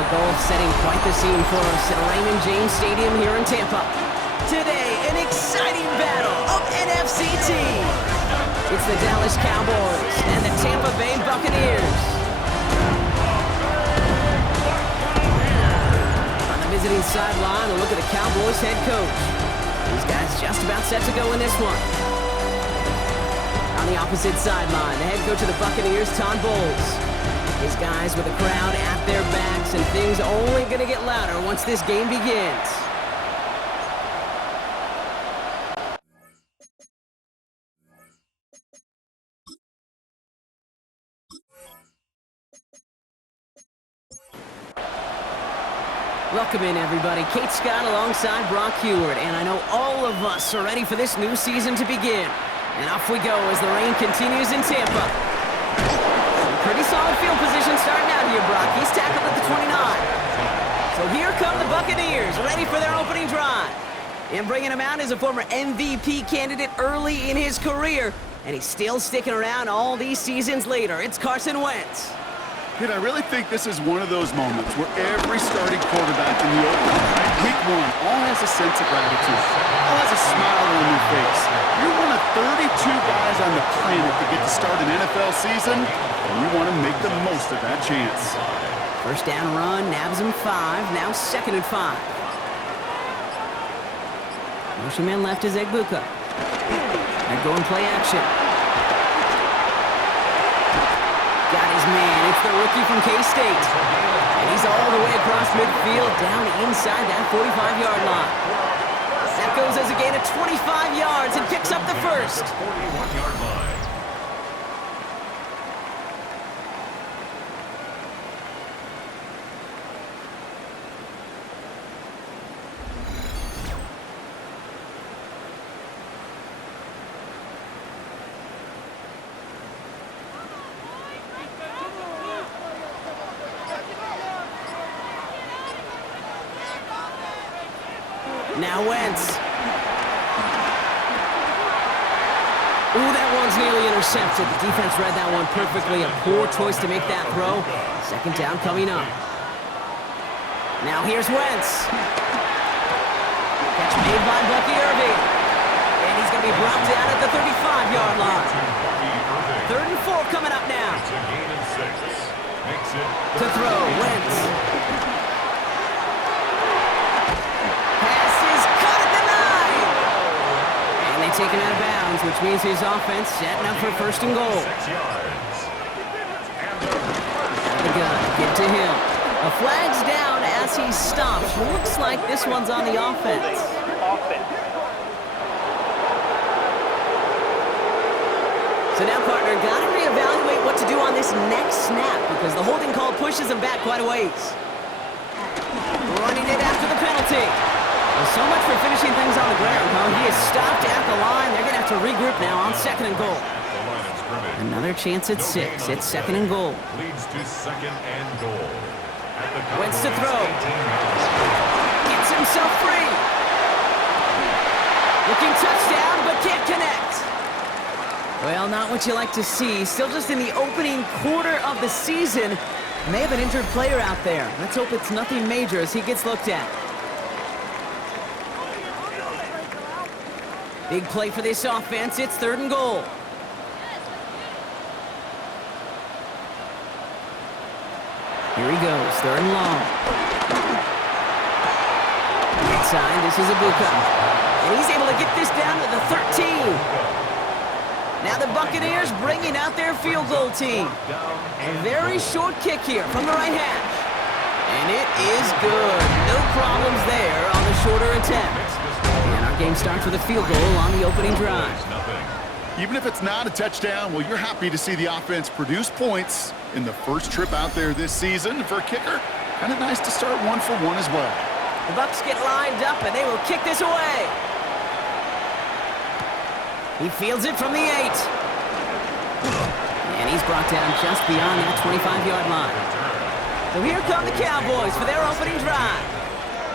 The goal setting quite the scene for us at Raymond James Stadium here in Tampa. Today, an exciting battle of NFC teams. It's the Dallas Cowboys and the Tampa Bay Buccaneers. On the visiting sideline, a look at the Cowboys head coach. These guys just about set to go in this one. On the opposite sideline, the head coach of the Buccaneers, Todd Bowles. His guys with the crowd at their backs, and things only going to get louder once this game begins. Welcome in, everybody. Kate Scott alongside Brock Heward, and I know all of us are ready for this new season to begin. And off we go as the rain continues in Tampa. Pretty solid field position starting out here, Brock. He's tackled at the 29. So here come the Buccaneers, ready for their opening drive. And bringing him out is a former MVP candidate early in his career, and he's still sticking around all these seasons later. It's Carson Wentz. I really think this is one of those moments where every starting quarterback in the opening, week one, all has a sense of gratitude, all has a smile on their face. You're one of 32 guys on the planet to get to start an NFL season, and you want to make the most of that chance. First down run, nabs him 5, now 2nd and 5. Motion man left is Egbuka. They're going play action. Got his man. It's the rookie from K-State. And he's all the way across midfield, down inside that 45-yard line. That goes as a gain of 25 yards and picks up the first. 41-yard line. Now Wentz. Ooh, that one's nearly intercepted. The defense read that one perfectly. A poor choice to make that throw. 2nd down coming up. Now here's Wentz. Catch made by Bucky Irving. And he's going to be brought down at the 35-yard line. 3rd and 4 coming up now. To throw, Wentz. Taken out of bounds, which means his offense setting up for 1st and goal. The gun, get to him. A flag's down as he stops. Looks like this one's on the offense. So now, partner, got to reevaluate what to do on this next snap because the holding call pushes him back quite a ways. Running it after the penalty. Well, so much for finishing things on the ground, huh? He is stopped at the line. They're going to have to regroup now on 2nd and goal. Another chance at 6. It's 2nd and goal. Leads to 2nd and goal. Wentz to throw. Gets himself free. Looking touchdown, but can't connect. Well, not what you like to see. Still just in the opening quarter of the season. May have an injured player out there. Let's hope it's nothing major as he gets looked at. Big play for this offense. It's 3rd and goal. Here he goes, 3rd and long. Inside, this is Egbuka. And he's able to get this down to the 13. Now the Buccaneers bringing out their field goal team. A very short kick here from the right hash. And it is good. No problems there on the shorter attempt. And our game starts with a field goal on the opening drive. Even if it's not a touchdown, well, you're happy to see the offense produce points in the first trip out there this season. For a kicker, kind of nice to start 1 for 1 as well. The Bucs get lined up, and they will kick this away. He fields it from the 8. And he's brought down just beyond that 25-yard line. So here come the Cowboys for their opening drive.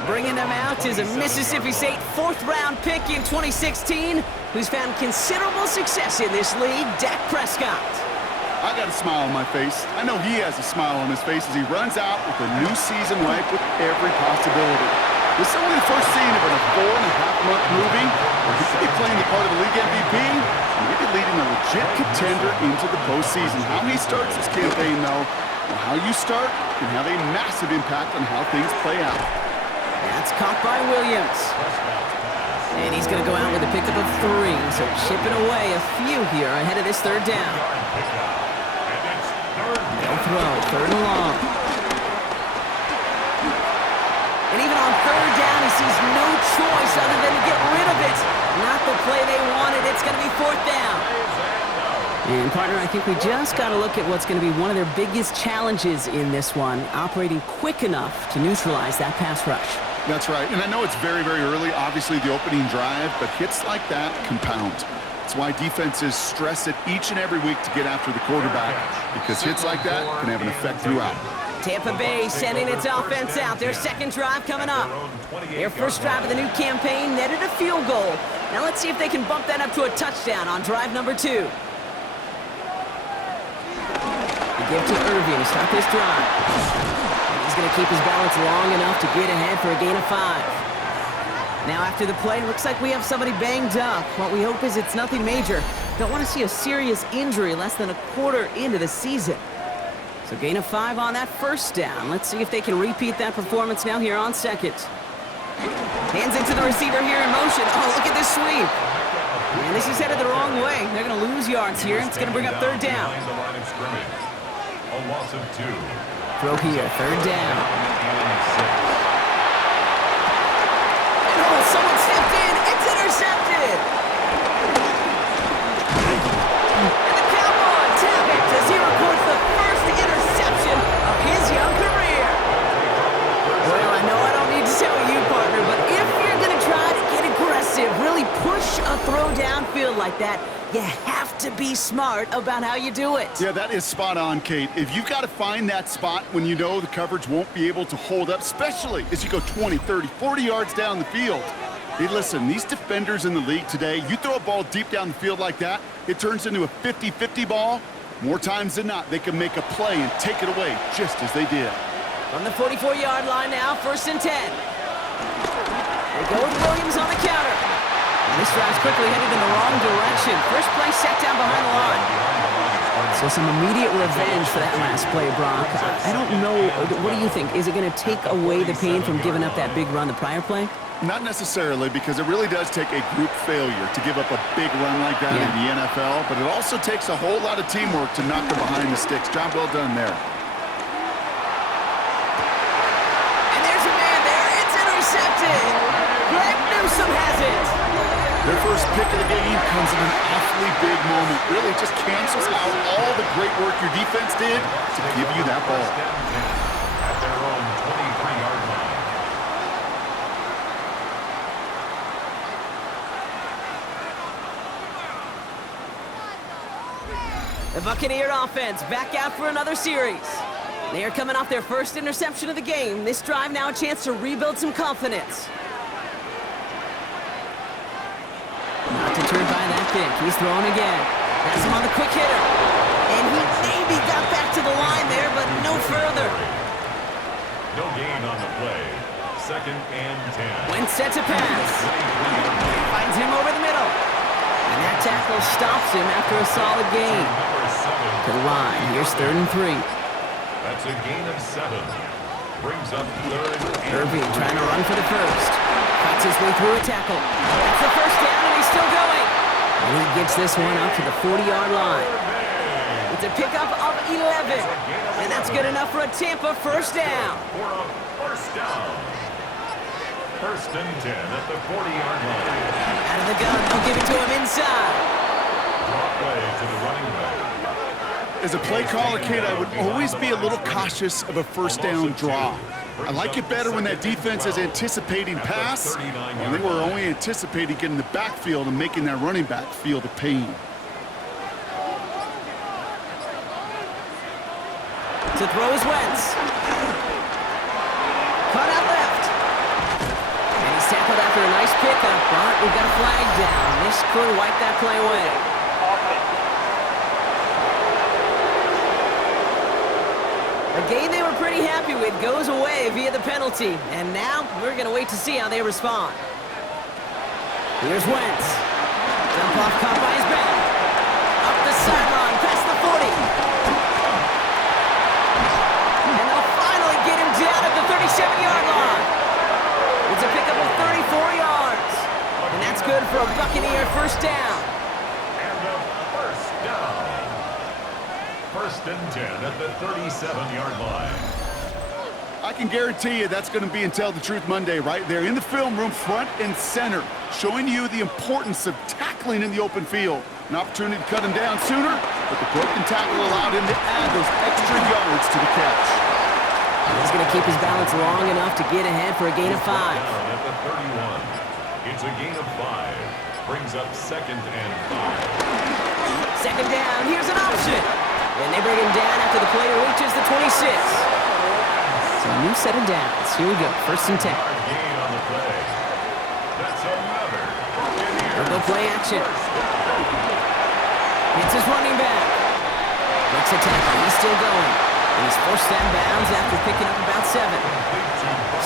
Bringing them out is a Mississippi State 4th-round pick in 2016 who's found considerable success in this league, Dak Prescott. I got a smile on my face. I know he has a smile on his face as he runs out with a new season ripe with every possibility. This is only the first scene of a 4.5-month movie where he could be playing the part of the league MVP, maybe leading a legit contender into the postseason. How he starts this campaign, though, and how you start can have a massive impact on how things play out. That's caught by Williams. And he's going to go out with a pickup of 3, so chipping away a few here ahead of this third down. They'll throw, 3rd and long. And even on 3rd down, he sees no choice other than to get rid of it. Not the play they wanted. It's going to be 4th down. And, partner, I think we just got to look at what's going to be one of their biggest challenges in this one, operating quick enough to neutralize that pass rush. That's right, and I know it's very, very early, obviously the opening drive, but hits like that compound. That's why defenses stress it each and every week to get after the quarterback, because hits like that can have an effect throughout. Tampa Bay sending its offense out. Their second drive coming up. Their first drive of the new campaign netted a field goal. Now let's see if they can bump that up to a touchdown on drive number 2. They give to Irving to start this drive. He's going to keep his balance long enough to get ahead for a gain of 5. Now after the play, looks like we have somebody banged up. What we hope is it's nothing major. Don't want to see a serious injury less than a quarter into the season. So gain of 5 on that first down. Let's see if they can repeat that performance now here on second. Hands it to the receiver here in motion. Oh, look at this sweep. And this is headed the wrong way. They're going to lose yards here. It's going to bring up 3rd down. A loss of 2. Throw here, 3rd down. And oh, someone stepped in. It's intercepted. And the Cowboys have it as he records the first interception of his young career. Well, I know I don't need to tell you, partner, but if you're going to try to get aggressive, really push a throw downfield like that, you have to be smart about how you do it. Yeah, that is spot on, Kate. If you've got to find that spot when you know the coverage won't be able to hold up, especially as you go 20, 30, 40 yards down the field. Hey, listen, these defenders in the league today, you throw a ball deep down the field like that, it turns into a 50-50 ball. More times than not, they can make a play and take it away just as they did. From the 44-yard line now, 1st and 10. They go with Williams on the counter. And this drive's quickly headed in the wrong direction. First play set down behind the line. So some immediate revenge for that last play, Brock. I don't know. What do you think? Is it going to take away the pain from giving up that big run the prior play? Not necessarily, because it really does take a group failure to give up a big run like that in the NFL, but it also takes a whole lot of teamwork to knock them behind the sticks. Job well done there. And there's a man there. It's intercepted. Greg Newsome has it. Their first pick of the game comes in an awfully big moment. Really just cancels out all the great work your defense did to give you that ball. At their own 23-yard line. The Buccaneer offense back out for another series. They are coming off their first interception of the game. This drive now a chance to rebuild some confidence. Not deterred by that pick. He's throwing again. That's him on the quick hitter. And he maybe got back to the line there, but no further. No gain on the play. 2nd and 10. When set to pass. Finds him over the middle. And that tackle stops him after a solid gain. To the line. Here's 3rd and 3. That's a gain of 7. Brings up 3rd and Irving trying to run for the first. Fights his way through a tackle. That's the first down, and he's still going. And he gets this one up to the 40-yard line. It's a pickup of 11. And that's good enough for a Tampa first down. for a first down. 1st and 10 at the 40-yard line. Out of the gun, they'll give it to him inside. Draw play to the running back. As a play caller, Kate, I would always be a little cautious of a first down draw. I like it better when that defense is anticipating pass, and they were only anticipating getting the backfield and making that running back feel the pain. To throw is Wentz. Cut out left. And he's tackled after a nice pickup, but we've got a flag down. This could wipe that play away. A game they were pretty happy with goes away via the penalty. And now we're going to wait to see how they respond. Here's Wentz. Dump off caught by his back. Up the sideline, past the 40. And they'll finally get him down at the 37-yard line. It's a pickup of 34 yards. And that's good for a Buccaneer first down. And a first down. First and 10 at the 37-yard line. I can guarantee you that's going to be in Tell the Truth Monday right there in the film room, front and center, showing you the importance of tackling in the open field. An opportunity to cut him down sooner, but the broken tackle allowed him to add those extra yards to the catch. He's going to keep his balance long enough to get ahead for a gain of 5. Down at the 31. It's a gain of 5. Brings up second and 5. Second down, here's an option. And they bring him down after the player reaches the 26. So a new set of downs. Here we go, first and 10. Gain on the play. That's another. They'll go play action. It's his running back. Breaks a tackle, he's still going. And he's forced down bounds after picking up about 7.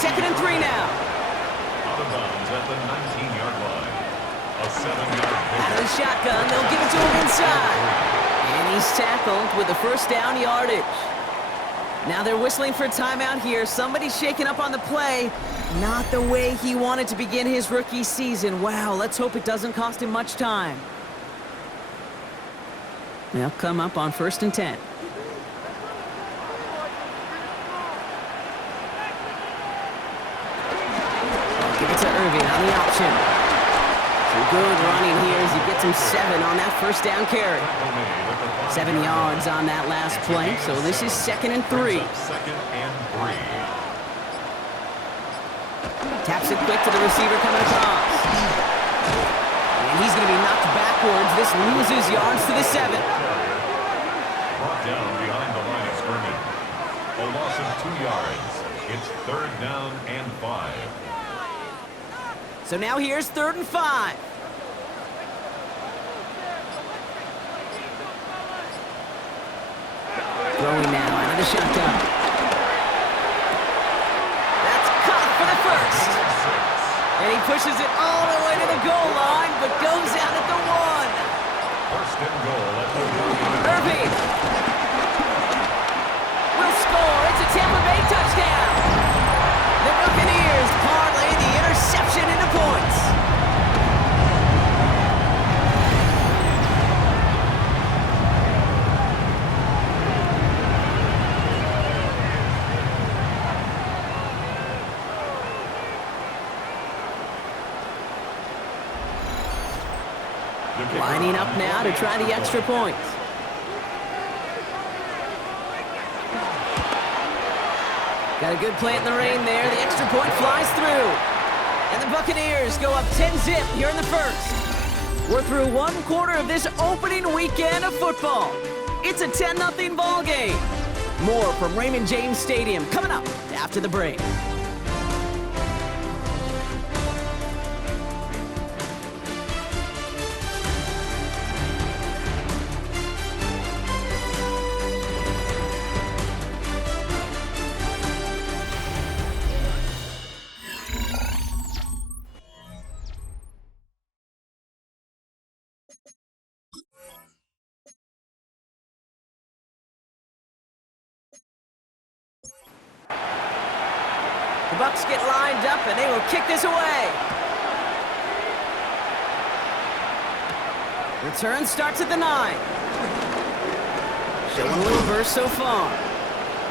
Second and 3 now. Out of bounds at the 19-yard line. A 7-yard Out of pickup. the shotgun, they'll give it to him inside. And he's tackled with the first down yardage. Now they're whistling for a timeout here. Somebody's shaking up on the play. Not the way he wanted to begin his rookie season. Wow, let's hope it doesn't cost him much time. They'll come up on first and 10. Give it to Irving on the option. Some good running here as he gets him 7 on that first down carry. 7 yards on that last play, so this is second and 3. Second and 3. Taps it quick to the receiver coming across. And he's going to be knocked backwards. This loses yards to the 7. Brought down behind the line of scrimmage. A loss of 2 yards. It's third down and 5. So now here's third and 5. Throwing now out of the shotgun. That's caught for the first. And he pushes it all the way to the goal line, but goes out at the 1. First and goal at the 1. Irving will score. It's a Tampa Bay touchdown. The Buccaneers parlay the interception into points. Lining up now to try the extra point. Got a good play in the rain there. The extra point flies through. And the Buccaneers go up 10-zip here in the first. We're through one quarter of this opening weekend of football. It's a 10-0 ball game. More from Raymond James Stadium coming up after the break. The Bucs get lined up, and they will kick this away. Return starts at the 9. Showing a little burst so far.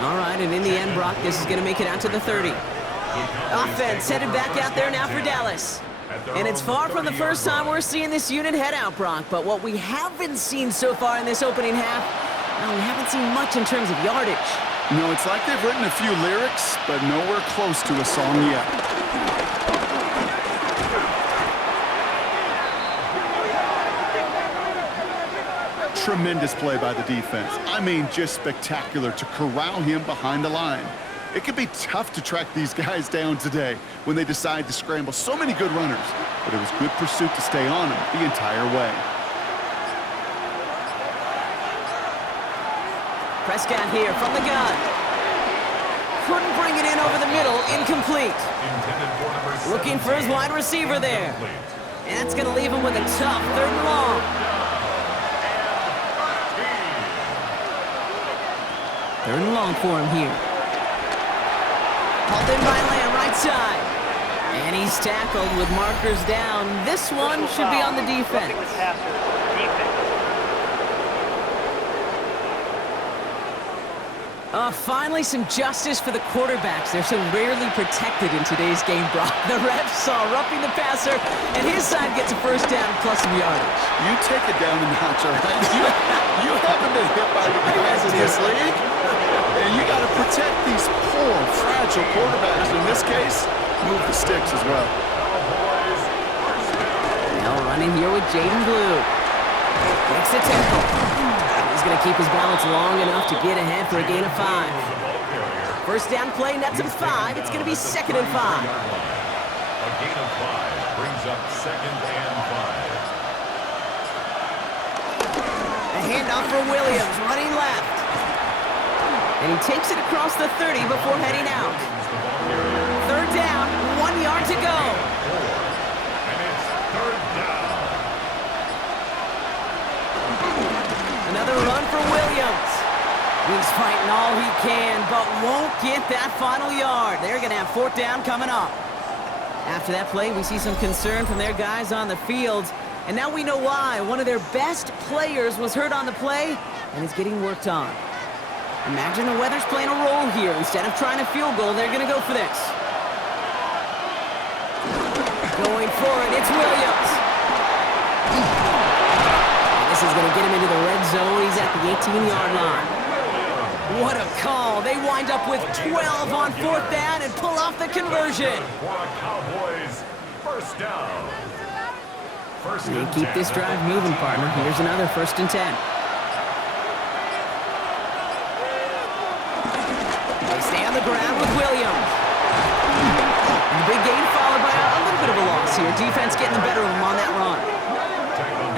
All right, and in the end, Brock, this is going to make it out to the 30. Offense headed back out there now for Dallas. And it's far from the first time we're seeing this unit head out, Brock. But what we haven't seen so far in this opening half, well, we haven't seen much in terms of yardage. No, it's like they've written a few lyrics, but nowhere close to a song yet. Tremendous play by the defense. I mean, just spectacular to corral him behind the line. It can be tough to track these guys down today when they decide to scramble. So many good runners, but it was good pursuit to stay on them the entire way. Prescott here from the gun. couldn't bring it in over the middle. Incomplete. Intended for number Looking for his 17. wide receiver there. Incomplete. And that's going to leave him with a tough 3rd and long. 3rd and long for him here. Hauled in by Lamb, right side. And he's tackled with markers down. This one should be on the defense. Finally, some justice for the quarterbacks. They're so rarely protected in today's game, Brock. The refs saw roughing the passer, and his side gets a 1st down plus some yardage. You take it down a notch, all right? You haven't been hit by the guys in this league, and you got to protect these poor, fragile quarterbacks. In this case, move the sticks as well. Now running here with Jaden Blue. Makes the tackle. He's going to keep his balance long enough to get ahead for a gain of 5. 1st down play, nets him 5. It's going to be 2nd and 5. A gain of 5 brings up 2nd and 5. A handoff for Williams, running left. And he takes it across the 30 before heading out. 3rd down, 1 yard to go. And it's 3rd down. Another run for Williams. He's fighting all he can, but won't get that final yard. They're going to have 4th down coming up. After that play, we see some concern from their guys on the field. And now we know why. One of their best players was hurt on the play and is getting worked on. Imagine the weather's playing a role here. Instead of trying a field goal, they're going to go for this. Going for it, it's Williams. This is going to get him into the red zone. He's at the 18-yard line. What a call. They wind up with 12 on 4th down and pull off the conversion. For a Cowboys 1st down. They keep this drive moving, partner. Here's another 1st and 10. They stay on the ground with Williams. And the big gain followed by a little bit of a loss here. Defense getting the better of them on that run.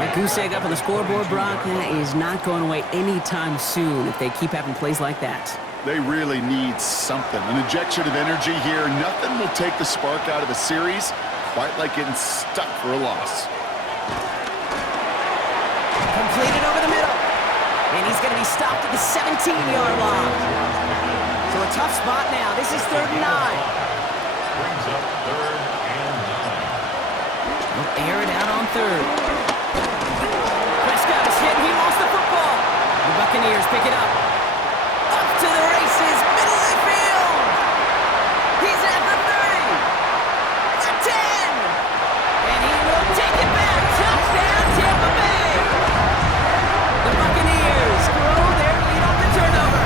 That goose egg up on the scoreboard, Brock, that is not going away anytime soon if they keep having plays like that. They really need something, an injection of energy here. Nothing will take the spark out of a series quite like getting stuck for a loss. Completed over the middle. And he's going to be stopped at the 17-yard line. So a tough spot now. This is 3rd and 9. Brings up 3rd and 9. They'll air it out on 3rd. Prescott is hit. He lost the football. The Buccaneers pick it up. Up to the races. Middle of the field. He's at the 30. The 10. And he will take it back. Touchdown, Tampa Bay. The Buccaneers grow their lead off the turnover.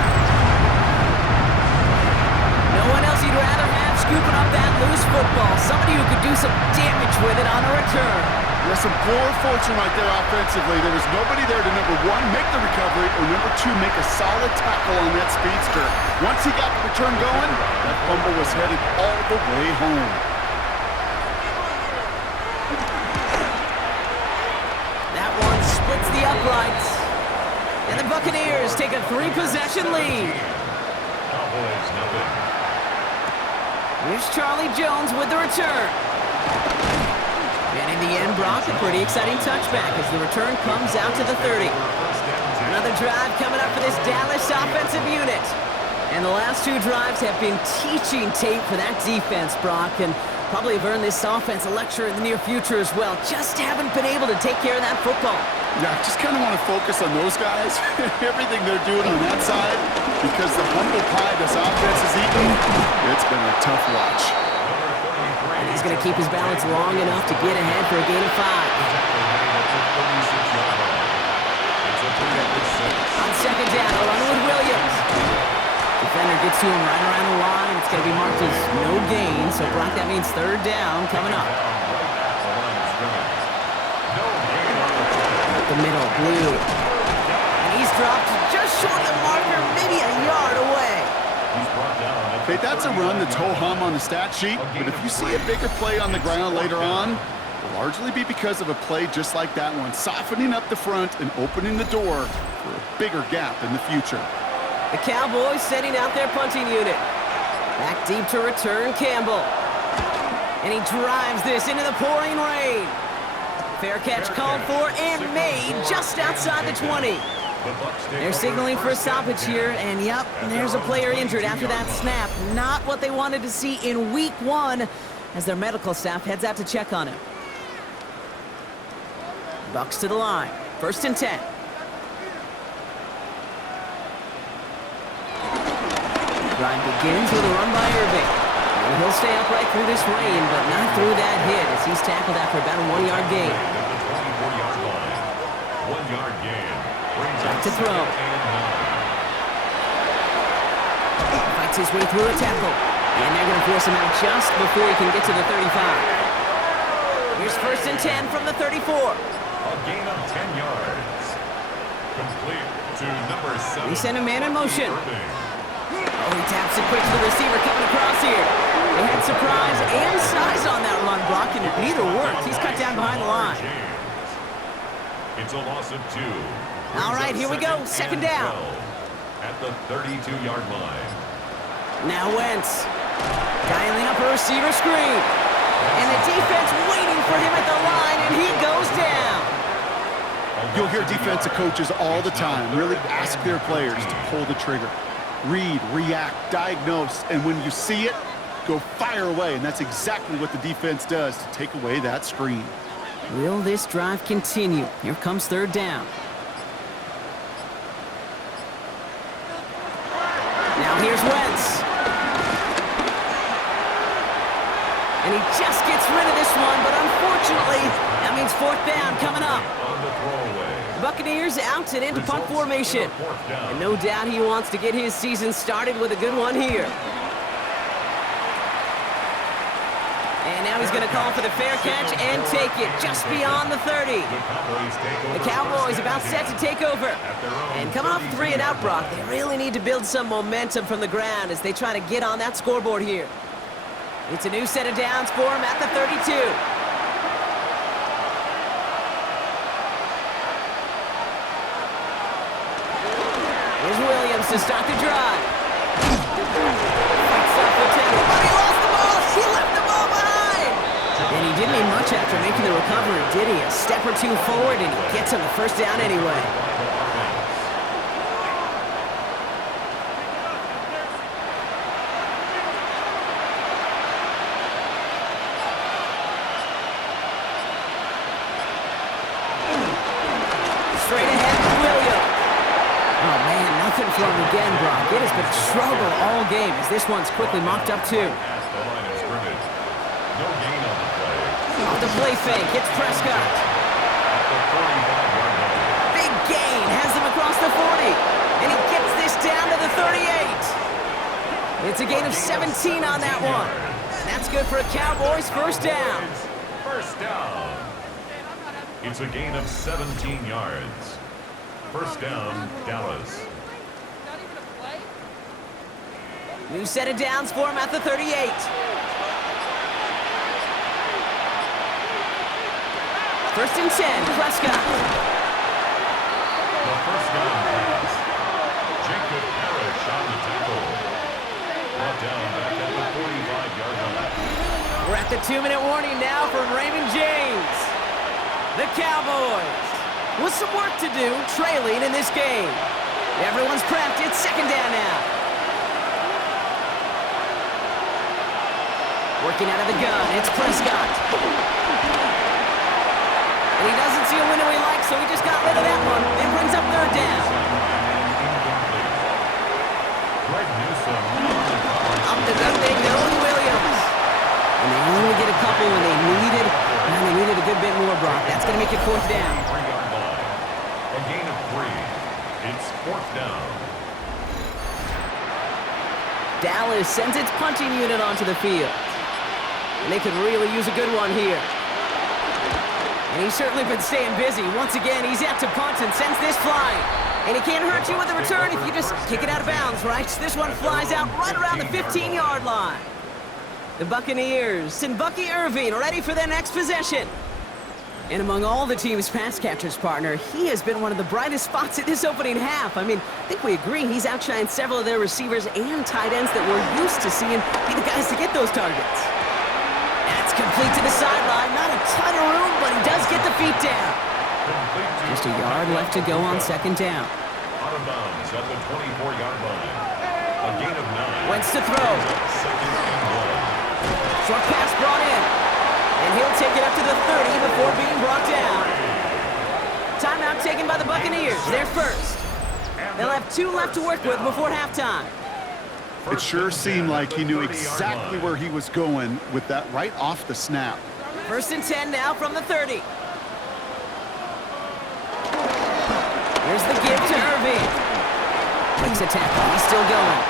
No one else you'd rather have scooping up that loose football. Somebody who could do some damage with it on a return. There's some poor fortune right there offensively. There was nobody there to, number 1, make the recovery, or number 2, make a solid tackle on that speedster. Once he got the return going, that fumble was headed all the way home. That one splits the uprights. And the Buccaneers take a 3-possession lead. Cowboys nothing. Here's Charlie Jones with the return. And in the end, Brock, a pretty exciting touchback as the return comes out to the 30. Another drive coming up for this Dallas offensive unit. And the last 2 drives have been teaching tape for that defense, Brock, and probably have earned this offense a lecture in the near future as well. Just haven't been able to take care of that football. Yeah, I just kind of want to focus on those guys, everything they're doing on that side, because the humble pie this offense is eating, it's been a tough watch. And he's going to keep his balance long enough to get ahead for a gain of 5. On 2nd down, a run with Williams. Defender gets to him right around the line. It's going to be marked as no gain, so Brock, that means 3rd down coming up. Up the middle, Blue. And he's dropped just short of the marker, maybe a yard away. Okay, that's a run that's ho-hum on the stat sheet, but if you see a bigger play on the ground later on, it'll largely be because of a play just like that one, softening up the front and opening the door for a bigger gap in the future. The Cowboys setting out their punting unit. Back deep to return Campbell. And he drives this into the pouring rain. Fair catch called for and made just outside the 20. They're signaling for a stoppage here, and yep, there's a player injured after that snap. Not what they wanted to see in week 1 as their medical staff heads out to check on him. Bucs to the line. 1st and 10. Drive begins with a run by Irving. And he'll stay upright through this rain, but not through that hit as he's tackled after about a 1-yard gain. Back to throw. Fights his way through a tackle. And they're going to force him out just before he can get to the 35. Here's 1st and 10 from the 34. A gain of 10 yards. Complete to number 7. He sent a man in motion. Oh, he taps it quick to the receiver coming across here. They had surprise and size on that run block, and neither worked. He's cut down behind the line. It's a loss of 2. All right, here we go. 2nd down. At the 32-yard line. Now Wentz. Dialing up a receiver screen. And the defense waiting for him at the line, and he goes down. You'll hear defensive coaches all the time really ask their players to pull the trigger. Read, react, diagnose, and when you see it, go fire away. And that's exactly what the defense does to take away that screen. Will this drive continue? Here comes 3rd down. Now here's Wentz. And he just gets rid of this one, but unfortunately, that means 4th down coming up. Buccaneers out and into punt formation. And no doubt he wants to get his season started with a good one here. And now he's going to call for the fair catch and take it just beyond the 30. The Cowboys about set to take over. And coming off 3 and out, Brock, they really need to build some momentum from the ground as they try to get on that scoreboard here. It's a new set of downs for him at the 32. Here's Williams to start the drive. Fights off the tackle, but he lost the ball. He left the ball behind. And he didn't need much after making the recovery, did he? A step or 2 forward, and he gets him the 1st down anyway. Straight ahead with Williams. Oh, man, nothing from him again, Brock. It has been a struggle all game as this one's quickly mocked up, too. Off the play fake, it's Prescott. Big gain, has them across the 40. And he gets this down to the 38. It's a gain of 17 on that one. That's good for a Cowboys 1st down. 1st down. It's a gain of 17 yards. 1st down, Dallas. New set of downs for him at the 38. 1st and 10, Prescott. The 1st down pass. Jacob Parrish on the tackle. Brought down back at the 45-yard line. We're at the 2-minute warning now from Raymond James. The Cowboys with some work to do, trailing in this game. Everyone's prepped. It's 2nd down now. Working out of the gun, it's Prescott. And he doesn't see a window he likes, so he just got rid of that one. It brings up 3rd down. Up the gut they go with Williams. And they only get a couple when they needed a good bit more, Brock. That's going to make it 4th down. A gain of 3. It's 4th down. Dallas sends its punting unit onto the field. And they could really use a good one here. And he's certainly been staying busy. Once again, he's out to punt and sends this flying. And he can't hurt you with the return if you just kick it out of bounds, right? This one flies out right around the 15-yard line. The Buccaneers and Bucky Irving ready for their next possession. And among all the team's pass catchers, partner, he has been one of the brightest spots in this opening half. I mean, I think we agree he's outshined several of their receivers and tight ends that we're used to seeing be the guys to get those targets. That's complete to the sideline. Not a ton of room, but he does get the feet down. Just a yard left to go on second down. Out of bounds at the 24-yard line. A gain of 9. Wentz to throw. Second and 1. Short pass brought in. And he'll take it up to the 30 before being brought down. Timeout taken by the Buccaneers. They're first. They'll have 2 left to work with before halftime. It sure seemed like he knew exactly where he was going with that right off the snap. First and 10 now from the 30. Here's the give to Irving. Takes a tackle. He's still going.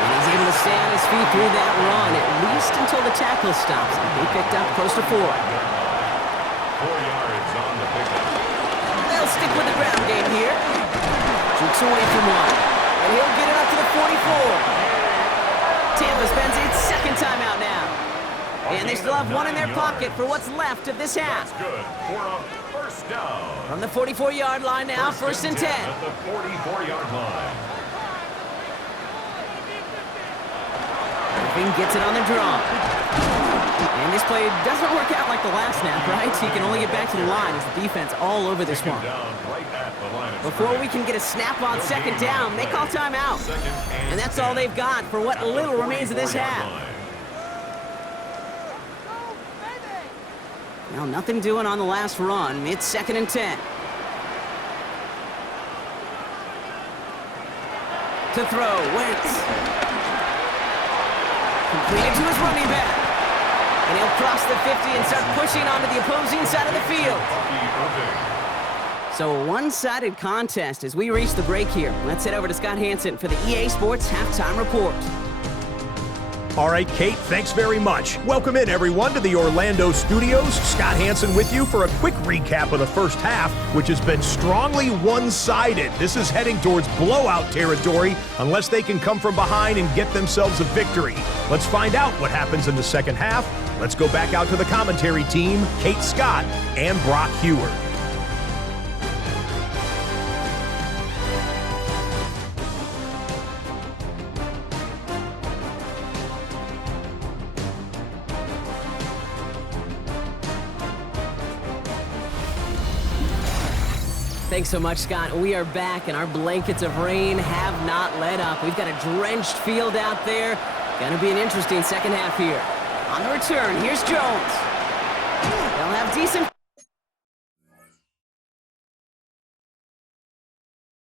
And he's able to stay on his feet through that run, at least until the tackle stops. He picked up close to 4. 4 yards on the pickup. They'll stick with the ground game here. Jukes away from 1. And he'll get it up to the 44. Tampa spends its second timeout now. And they still have 1 in their pocket for what's left of this half. That's good for a first down. From the 44-yard line now, first and 10. At the 44-yard line. Irving gets it on the draw. And this play doesn't work out like the last snap, right? He can only get back to the line as the defense all over this one. Before we can get a snap on second down, they call timeout. And that's all they've got for what little remains of this half. Well, nothing doing on the last run. It's second and 10. To throw, Wentz. Completed to his running back. And he'll cross the 50 and start pushing onto the opposing side of the field. So a one-sided contest as we reach the break here. Let's head over to Scott Hansen for the EA Sports Halftime Report. All right, Kate, thanks very much. Welcome in, everyone, to the Orlando studios. Scott Hansen with you for a quick recap of the first half, which has been strongly one-sided. This is heading towards blowout territory unless they can come from behind and get themselves a victory. Let's find out what happens in the second half. Let's go back out to the commentary team, Kate Scott and Brock Heward. Thanks so much, Scott. We are back, and our blankets of rain have not let up. We've got a drenched field out there. Gonna be an interesting second half here. On the return, here's Jones. They'll have decent